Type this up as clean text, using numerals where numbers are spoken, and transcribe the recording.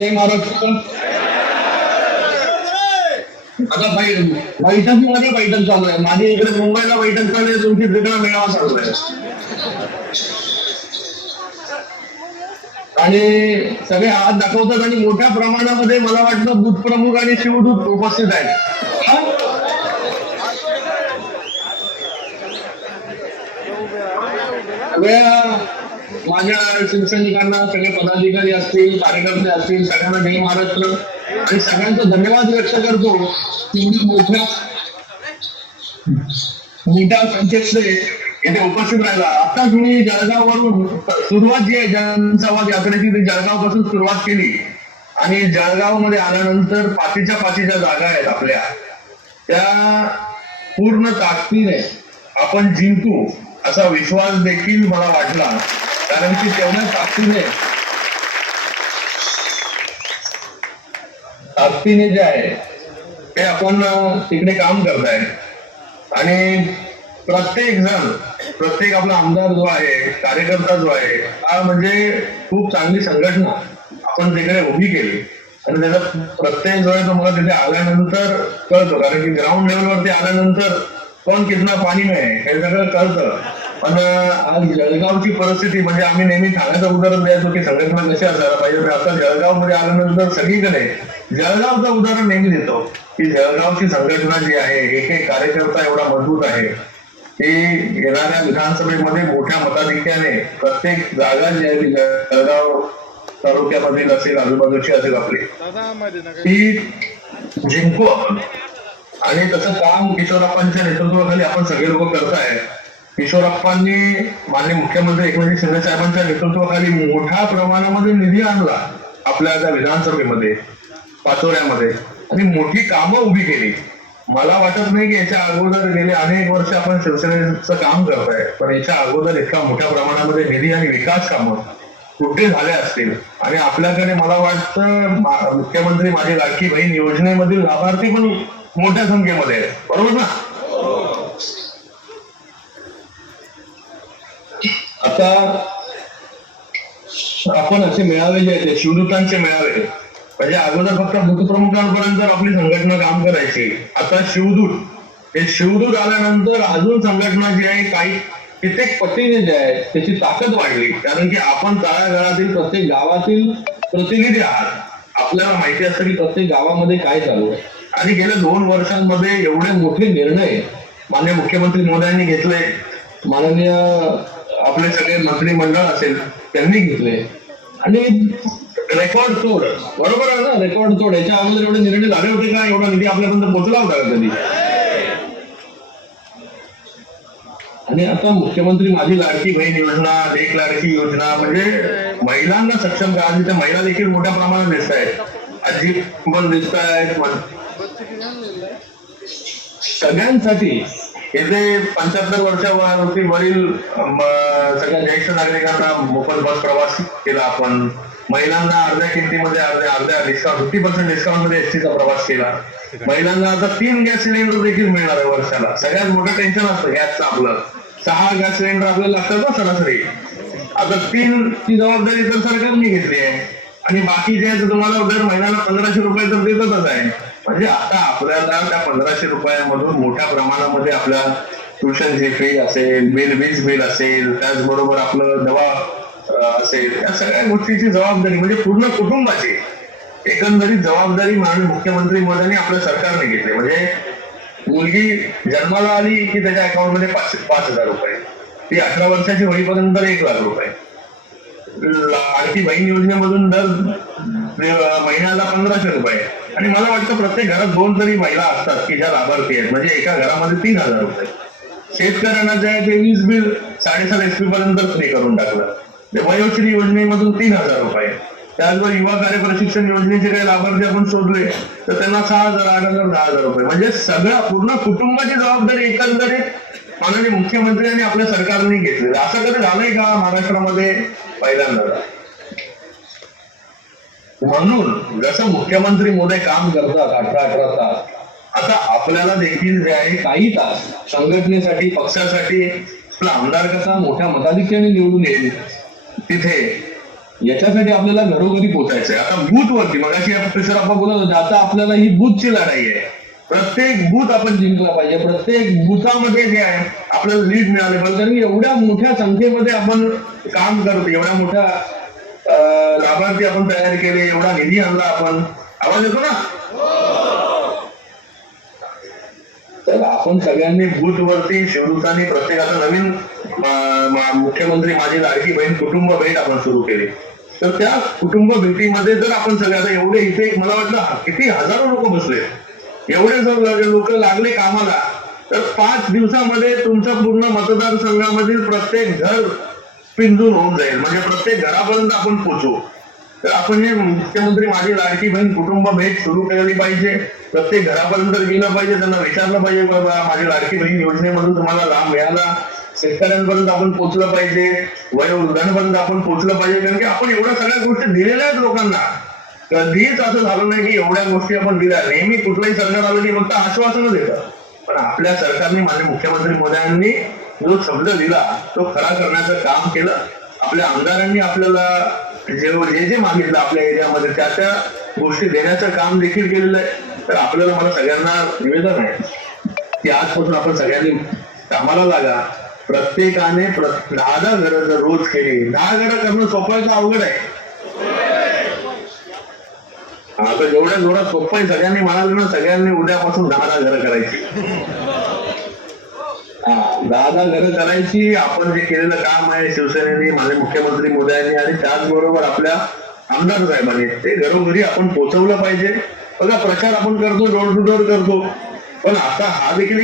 महाराष्ट्र आता बैठकीमध्ये बैठक चालू आहे. माझी इकडे मुंबईला बैठक चालू आहे, तुमची तिकडे मेळावा चालू आहे. आणि सगळे हात दाखवतात आणि मोठ्या प्रमाणामध्ये मला वाटतं दूध प्रमुख आणि शिवदूत उपस्थित आहेत. सगळ्या माझ्या शिवसैनिकांना, सगळे पदाधिकारी असतील, कार्यकर्ते असतील, सगळ्यांना जय महाराष्ट्र आणि सगळ्यांचा धन्यवाद व्यक्त करतो. मोठ्या संख्येतले इथे उपस्थित राहिला. आता तुम्ही जळगाववरून सुरुवात जी आहे जनसंवाद यात्रेची ती जळगाव पासून सुरुवात केली आणि जळगाव मध्ये आल्यानंतर पाचीच्या जागा आहेत आपल्या, त्या पूर्ण ताकदीने आपण जिंकू असा विश्वास देखील मला वाटला. कारण की तेवढ्या ताकदीने जे आहे ते आपण तिकडे काम करताय. आणि प्रत्येक आपला आमदार जो आहे, कार्यकर्ता जो आहे, हा म्हणजे खूप चांगली संघटना आपण तिकडे उभी केली. आणि त्याचा प्रत्येक जो आहे तो मला तिथे आल्यानंतर कळतो. कारण की ग्राउंड लेवलवरती आल्यानंतर कोण कितना पाणी नाही हे सगळं कळतं. पण आज जळगावची परिस्थिती म्हणजे आम्ही नेहमी ठाण्याचं उदाहरण द्यायचो की संघटना कशी असायला पाहिजे. आता जळगाव मध्ये आल्यानंतर सगळीकडे जळगावचं उदाहरण नेहमी देतो की जळगावची संघटना जी आहे, एक कार्यकर्ता एवढा मजबूत आहे की येणाऱ्या विधानसभेमध्ये मोठ्या मताधिक्याने प्रत्येक जागा जी आहे ती जळगाव तालुक्यामधील असेल, आजूबाजूची असेल आपली, ती जिंकू आपण. आणि तसं काम किशोरप्पांच्या नेतृत्वाखाली आपण सगळे लोक करताय. किशोरप्पांनी माननीय मुख्यमंत्री एकनाथ शिंदे साहेबांच्या नेतृत्वाखाली मोठ्या प्रमाणामध्ये निधी आणला आपल्या त्या विधानसभेमध्ये, पाचोऱ्यामध्ये, आणि मोठी कामं उभी केली. मला वाटत नाही की याच्या अगोदर गेले अनेक वर्ष आपण शिवसेनेचं काम करताय, पण याच्या अगोदर इतका मोठ्या प्रमाणामध्ये निधी आणि विकास कामं कुठे झाले असतील. आणि आपल्याकडे मला वाटतं मुख्यमंत्री माझी लाडकी बहीण योजनेमधील लाभार्थी पण मोठ्या संख्येमध्ये आहेत, बरोबर ना? आता आपण असे मेळावे जे आहेत शिवदूतांचे मेळावे, म्हणजे अगोदर फक्त दूतप्रमुखांपर्यंत आपली संघटना काम करायची. आता शिवदूत आल्यानंतर अजून संघटना जी आहे काही कित्येक पटीने जे आहे त्याची ताकद वाढली. कारण की आपण तळागाळातील प्रत्येक गावातील प्रतिनिधी आहात. आपल्याला माहिती असतं की प्रत्येक गावामध्ये काय चालू आहे. आणि गेल्या 2 वर्षांमध्ये एवढे मोठे निर्णय माननीय मुख्यमंत्री मोदयांनी घेतले, माननीय आपले सगळे मंत्रिमंडळ असेल त्यांनी घेतले, आणि रेकॉर्ड तोड, बरोबर आहे ना, रेकॉर्ड तोड. याच्या अगोदर एवढे निर्णय झाले होते का? एवढा निधी आपल्यापर्यंत पोहोचला होता का कधी? आणि आता मुख्यमंत्री माझी लाडकी बहीण योजना, एक लाडकी योजना, म्हणजे महिलांना सक्षम करा. महिला देखील मोठ्या प्रमाणात दिसत आहेत, आजी पण दिसत आहेत. सगळ्यांसाठी येथे 75 वर्षावरती वरील सगळ्या ज्येष्ठ नागरिकांना मोफत बस प्रवास केला आपण. महिलांना अर्ध्या किमतीमध्ये अर्ध्या डिस्काउंट 50% डिस्काउंट मध्ये एसटीचा प्रवास केला. महिलांना आता 3 गॅस सिलेंडर देखील मिळणार आहे वर्षाला. सगळ्यात मोठं टेन्शन असतं गॅसचं आपलं. 6 गॅस सिलेंडर आपल्याला लागतात ना सरासरी. आता 3 ची जबाबदारी तर सरकारने घेतली आहे. आणि बाकी जे आहे तुम्हाला दर महिन्याला 1500 रुपये तर देतच आहे. म्हणजे आता आपल्याला त्या 1500 रुपयामधून मोठ्या प्रमाणामध्ये आपल्या ट्युशनची फी असेल, वीज बिल असेल, त्याचबरोबर आपलं दवा असेल, या सगळ्या गोष्टीची जबाबदारी म्हणजे पूर्ण कुटुंबाची एकंदरीत जबाबदारी माननीय मुख्यमंत्री मोदयांनी आपल्या सरकारने घेतली. म्हणजे मुलगी जन्माला आली की त्याच्या अकाउंटमध्ये 5,000 रुपये, ती 18 वर्षाची होईपर्यंत 1,00,000 रुपये, लाडकी बहीण योजनेमधून दर महिन्याला 1500 रुपये. आणि मला वाटतं प्रत्येक घरात 2 तरी महिला असतात की ज्या लाभार्थी आहेत, म्हणजे एका घरामध्ये 3,000 रुपये. शेतकऱ्यांना जे आहे ते वीज बिल 7.5 HP पर्यंत फ्री करून टाकलं. वयोश्री योजनेमधून 3,000 रुपये. त्याचबरोबर युवा कार्य प्रशिक्षण योजनेचे काही लाभार्थी आपण शोधले तर त्यांना 6,000, 8,000, 10,000 रुपये. म्हणजे सगळं पूर्ण कुटुंबाची जबाबदारी एकंदरीत माननीय मुख्यमंत्र्यांनी आपल्या सरकारने घेतली. असं कधी झालंय का महाराष्ट्रामध्ये? पहिल्यांदा. म्हणून जसं मुख्यमंत्री मोदी काम करतात 18 तास, आता आपल्याला देखील जे आहे काही तास संघटनेसाठी, पक्षासाठी आपला आमदार कसा मोठ्या मताधिक्याने निवडून येईल तिथे याच्यासाठी आपल्याला घरोघरी पोहोचायचं आहे. आता बूथ वरती मगाशी सर आपण बोलत होतो, आता आपल्याला ही बूथची लढाई आहे. प्रत्येक बूथ आपण जिंकला पाहिजे. प्रत्येक बूथामध्ये जे आहे आपल्याला लीड मिळाले पाहिजे. कारण एवढ्या मोठ्या संख्येमध्ये आपण काम करतो, एवढ्या मोठ्या लाभार्थी आपण तयार केले, एवढा निधी आणला आपण. आवाज येतो ना? तर आपण सगळ्यांनी बूथ वरती शिवदूतांनी प्रत्येकाचा नवीन मुख्यमंत्री माझी लाडकी बहीण कुटुंब भेट आपण सुरू केली. तर त्या कुटुंब भेटीमध्ये जर आपण सगळे आता एवढे इथे मला वाटलं किती हजारो लोक बसले, एवढे जर लोक लागले कामाला, तर 5 दिवसामध्ये तुमच्या पूर्ण मतदारसंघामधील प्रत्येक घर पिंजून होऊन जाईल. म्हणजे प्रत्येक घरापर्यंत आपण पोहोचू. तर आपण हे मुख्यमंत्री माझी लाडकी बहीण कुटुंब भेट सुरू केली पाहिजे. प्रत्येक घरापर्यंत गेलं पाहिजे, त्यांना विचारलं पाहिजे बाबा माझी लाडकी बहीण योजनेमधून तुम्हाला लाभ मिळाला. शेतकऱ्यांपर्यंत आपण पोहोचलं पाहिजे, वयोवृद्धांपर्यंत आपण पोहोचलं पाहिजे. कारण की आपण एवढ्या सगळ्या गोष्टी दिलेल्या आहेत लोकांना. कधीच असं झालं नाही की एवढ्या गोष्टी आपण दिल्या. नेहमी कुठलंही सरकार आलं की फक्त आश्वासनं देतं. पण आपल्या सरकारने माननीय मुख्यमंत्री मोदयांनी जो शब्द दिला तो खरा करण्याचं काम केलं. आपल्या आमदारांनी आपल्याला जे जे मागितलं आपल्या एरियामध्ये त्या गोष्टी देण्याचं काम देखील केलेलं आहे. तर आपल्याला मला सगळ्यांना निवेदन आहे की आजपासून आपण सगळ्यांनी कामाला लागा. प्रत्येकाने 10 घरं जर रोज केली, 10 घरं करणं सोपं अवघड आहे. आता जेवढ्या जोरात सोपं आहे सगळ्यांनी म्हणाले ना, सगळ्यांनी उद्यापासून 10 घरं करायची. 10 घरं करायची. आपण जे केलेलं काम आहे शिवसेनेने, माननीय मुख्यमंत्री मोदयांनी आणि त्याचबरोबर आपल्या आमदार साहेबांनी ते घरोघरी आपण पोहोचवलं पाहिजे. बघा प्रचार आपण करतो, डोर टू डोर करतो, पण आता हा देखील